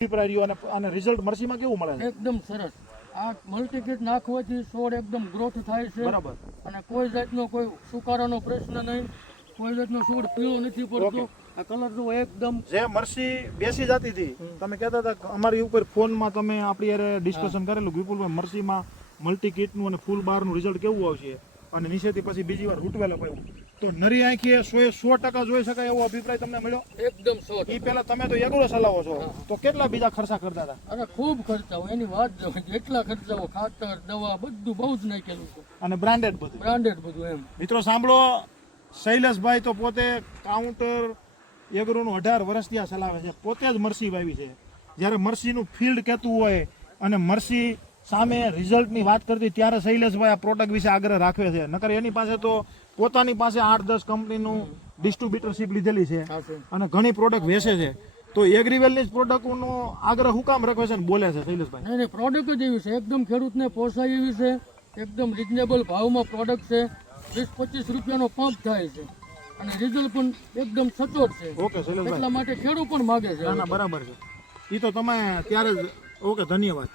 અને રિઝલ્ટ મરસીમાં કેવું મળે છે? એકદમ સરસ. આ મલ્ટીકીટ નાખવાથી છોડ એકદમ ગ્રોથ થાય છે. બરાબર. અને કોઈ જાતનો કોઈ સુકારાનો પ્રશ્ન નહીં, કોઈ જાતનો છોડ પીળો નથી પડતો. આ કલર જો એકદમ જે મરસી બેસી જતી હતી, તમે કહેતા હતા અમારી ઉપર ફોનમાં તમે આપણી યારે ડિસ્કશન કરેલું વિપુલભાઈ મરસીમાં મલ્ટી કીટનું અને ફૂલ બારનું રિઝલ્ટ કેવું આવશે અને નીચેથી પછી બીજી વાર રૂટવેલો પાયું તો નરી આંખીએ 100% જોઈ શકાય એવો અભિપ્રાય તમને મળ્યો? એકદમ 100%. એ પહેલા તમે તો એગ્રો ચલાવો છો, તો કેટલા બીજા ખર્ચા કરતા હતા? અને ખૂબ ખર્ચાઓ, એની વાત જ હોય. એટલા ખર્ચાઓ, ખાતર, દવા, બધું બહુ જ નાખેલું છે. અને બ્રાન્ડેડ બધું બધું એમ. મિત્રો સાંભળો, શૈલેષભાઈ તો પોતે કાઉન્ટર એગ્રોનું 18 વર્ષથી આ ચલાવે છે, પોતે જ મરસી વાવી છે. જ્યારે મરસીનું ફિલ્ડ કહેતું હોય અને મરસી સામે રિઝલ્ટની વાત કરતી ત્યારે શૈલેષભાઈ આ પ્રોડક્ટ વિશે આગ્રહ રાખે છે. નકર એની પાસે તો પોતાની પાસે 8-10 કંપનીનું ડિસ્ટ્રીબ્યુટરશીપ લીધેલી છે અને ઘણી પ્રોડક્ટ વેચે છે. તો એગ્રીવેલની જ પ્રોડક્ટનો આગ્રહ હું કામ રાખે છે ને બોલે છે શૈલેષભાઈ? નહીં, પ્રોડક્ટ જ એવી છે, એકદમ ખેડૂતને પોસાય એવી છે, એકદમ રિઝનેબલ ભાવમાં પ્રોડક્ટ છે. 20-25 રૂપિયાનો પંપ થાય છે અને રિઝલ્ટ પણ એકદમ સચોટ છે. ઓકે શૈલેષભાઈ, એટલા માટે ખેડૂત પણ માગે છે. ના બરાબર છે. એ તો તમે ત્યારે જ ઓકે, ધન્યવાદ.